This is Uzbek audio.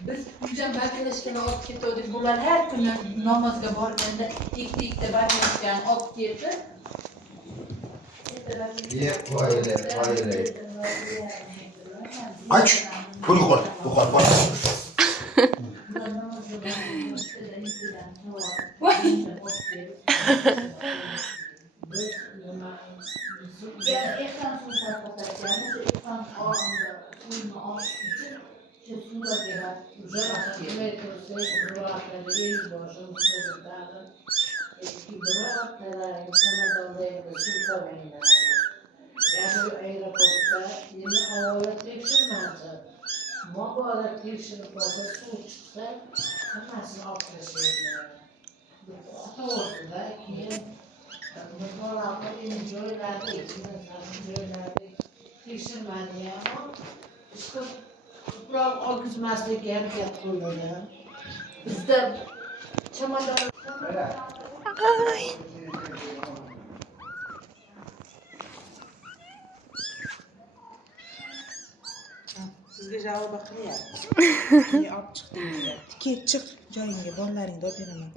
Biz uydan barkalashgani olib ketdik. Bular har kuni namozga borganda ikkita barkalashgani olib ketdi. Aç. Bunu koy. Bu koy. Koy. Mağara teşhir fazla su çıksa hemen altlaşıyor. Bu kutu ortada ki mağaralar en joylerde içinde joylerde teşhirmedi ya. İşte toprağı akıtmaslık yer yapılıyor. Bizde çamadan Sizga javob qilyapti. Olib chiqdim dedi. Ket chiq joyingga, bolalaringni olib beraman.